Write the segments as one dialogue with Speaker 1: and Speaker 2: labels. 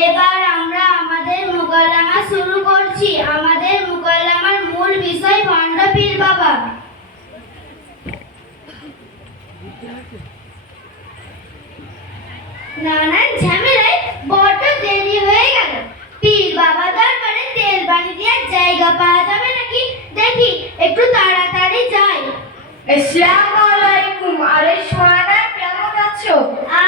Speaker 1: এবার আমরা আমাদের মুকাল্লামা শুরু করছি। আমাদের মুকাল্লামার মূল বিষয় ভণ্ড বাবা। নানান ঝামেলায় বড্ড দেরি হয়ে গেল পীর বাবা দরবারে তেল জায়গা পাওয়া যাবে নাকি? দেখি একটু তাড়াতাড়ি যাই।
Speaker 2: আসসালামু আলাইকুম। আরে সোয়ানা কেমন আছো?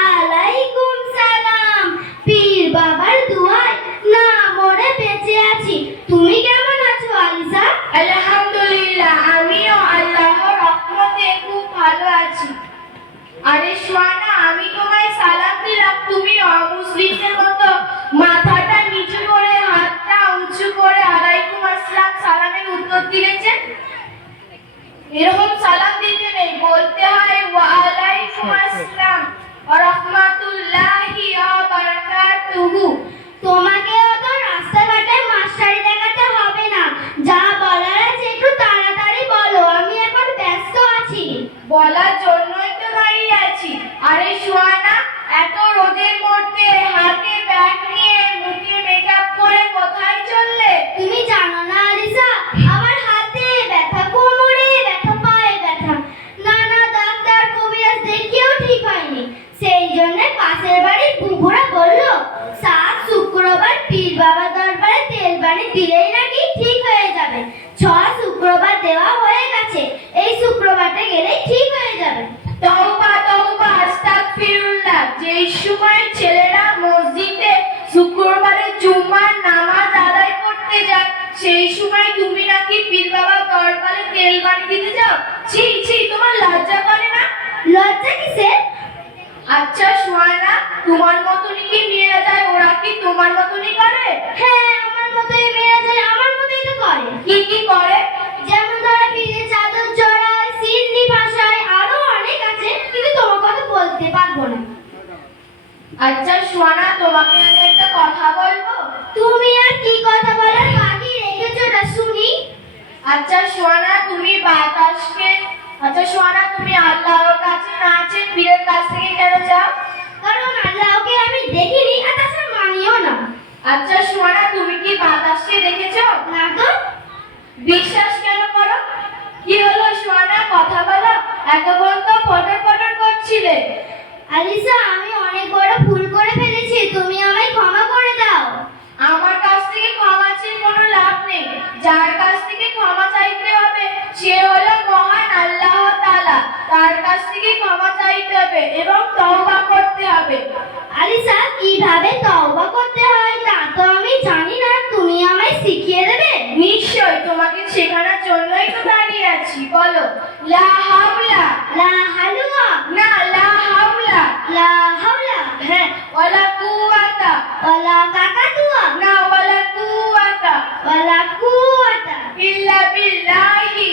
Speaker 1: আলাইকুম সালাম পীর বাবার দুয়ায় না মরে বেঁচে আছি তুমি কেমন আছো আলিসা
Speaker 2: আলহামদুলিল্লাহ আমিও আল্লাহর রহমতে খুব ভালো আছি আরে সোয়ানা আমি তোমায় সালাম দিলাম তুমি অমুসলিমদের মতো মাথাটা নিচু করে হাতটা উঁচু করে আলাইকুম আসসালাম সালামের উত্তর দিলে যে এরকম সালাম দিতে নেই বলতে হয় ওয়া আলাইকুম আসসালাম ওয়া রাহমাতুল্লাহি ওয়া বারাকাতুহু।
Speaker 1: তোমাকেও তো রাস্তাঘাটে মাস্টারি দেখাতে হবে না। যা বলার আছে একটু তাড়াতাড়ি বলো আমি এখন ব্যস্ত আছি।
Speaker 2: বলার জন্যই তো দাঁড়িয়ে আছি। আরে সোয়ানা এত রোদের
Speaker 1: দিলেই নাকি ঠিক হয়ে যাবে। ছ শুক্রবার দেওয়া হয়ে গেছে এই শুক্রবারটা গেলেই ঠিক হয়ে যাবে।
Speaker 2: তওবা তওবা আস্তাগফিরুল্লাহ যেই সময় ছেলেরা মসজিদে শুক্রবারে জুম্মার নামাজ আদায় করতে যায় সেই সময় তুমি নাকি পীর বাবা দরবারে তেল বানি দিতে যাও? ছি ছি তোমার লজ্জা করে না?
Speaker 1: লজ্জা কিসের?
Speaker 2: আচ্ছা সোয়ানা তোমার মতনই কি মেয়েরা আচ্ছা সোয়ানা তোমাকে আমি একটা কথা বলব?
Speaker 1: তুমি আর কি কথা বলার বাকি রেখেছো ওটা শুনি?
Speaker 2: আচ্ছা সোয়ানা তুমি বাতাসকে আচ্ছা সোয়ানা তুমি আল্লাহর কাছে না আছে পীরের কাছ থেকে কেন যাও?
Speaker 1: কারণ আল্লাহকে আমি দেখিনি আর তাছাড়া মানিও না।
Speaker 2: আচ্ছা সোয়ানা তুমি কি বাতাসকে দেখেছ?
Speaker 1: না তো।
Speaker 2: বিশ্বাস কেন করো? কি হলো সোয়ানা কথা বলো। এতক্ষণ তো ফটর ফটর করছিলে।
Speaker 1: আলিসা আমি অনেক বড় ভুল করে ফেলেছি তুমি আমায় ক্ষমা করে দাও।
Speaker 2: আমার কাছ থেকে ক্ষমা চেয়ে কোনো লাভ নেই। যার কাছ থেকে ক্ষমা চাইতে হবে সে হলো মহান আল্লাহ তাআলা। তার কাছ থেকে ক্ষমা চাইতে হবে এবং তওবা করতে হবে।
Speaker 1: আলিসা কীভাবে তওবা করতে হয় তা তো আমি জানি না। তুমি আমায় শিখিয়ে দেবে?
Speaker 2: নিশ্চয় তোমাকে শেখানোর জন্যই তো দাঁড়িয়ে আছি বলো। লা হাওলা।
Speaker 1: লা হালুয়া
Speaker 2: না লা হাওলা।
Speaker 1: লা হাওলা
Speaker 2: হ্যাঁ ওয়ালা কুওয়াতা
Speaker 1: ওয়ালা কাকাতুয়া
Speaker 2: না ওয়ালা কুওয়াতা
Speaker 1: ওয়ালা কুওয়াতা
Speaker 2: ইল্লা বিল্লাহি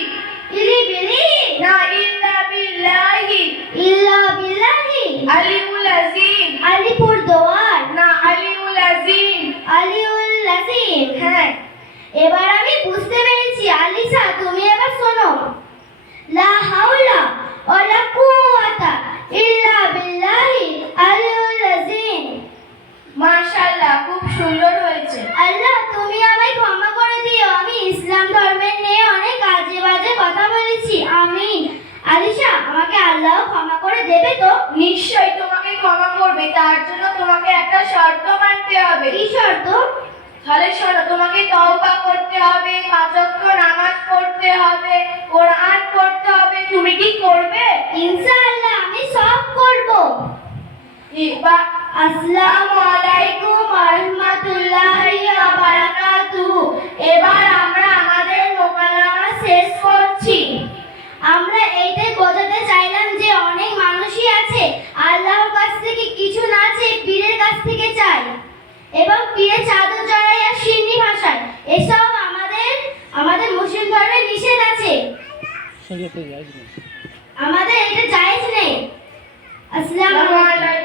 Speaker 1: ইলি বিলি
Speaker 2: না ইল্লা বিল্লাহি
Speaker 1: ইল্লা বিল্লাহি
Speaker 2: আলিমুল আজিম
Speaker 1: আলিপুর দোয়ার
Speaker 2: না আলিমুল আজিম
Speaker 1: আলিউল লাসিম
Speaker 2: হ্যাঁ
Speaker 1: এবার আমি বুঝতে পেরেছি। আলিসা তুমি এবার শোনো। লা হাওলা ওয়ালা কুওয়াতা ইল্লা বিল্লাহি আলিউল লাসিম
Speaker 2: মাশাআল্লাহ খুব সুন্দর হয়েছে।
Speaker 1: আল্লাহ তুমি আমায় ক্ষমা করে দিও। আমি ইসলাম ধর্মের নিয়ে অনেক আজে বাজে কথা বলেছি। আমি আলিশা আমাকে আল্লাহ ক্ষমা করে দেবে তো?
Speaker 2: নিশ্চয় তোমাকে ক্ষমা করবে তার জন্য তোমাকে একটা শর্ত মানতে হবে।
Speaker 1: কি শর্ত?
Speaker 2: তাহলে শোনো তোমাকে তওবা করতে হবে পাঁচ ওয়াক্ত নামাজ পড়তে হবে কোরআন পড়তে হবে। তুমি কি করবে?
Speaker 1: ইনশাআল্লাহ আমি সব করব।
Speaker 2: এবার
Speaker 1: আসসালামু আলাইকুম ওয়া রাহমাতুল্লাহি ওয়া বারাকাতুহু।
Speaker 2: এবার আমরা আমাদের মোকালামা শেষ করছি
Speaker 1: আমরা এইটাই বোঝাতে চাইলাম যে অনেক মানুষই আছে আল্লাহর কাছ থেকে কিছু না চেয়ে পীরের কাছ থেকে চায় এবং চাদর জড়াই আর সিন্নি ভাষায় এসব আমাদের আমাদের মুসলিম ধর্মে নিষেধ আছে। আমাদের এটা জায়েজ নেই।
Speaker 2: আসসালামু আলাইকুম।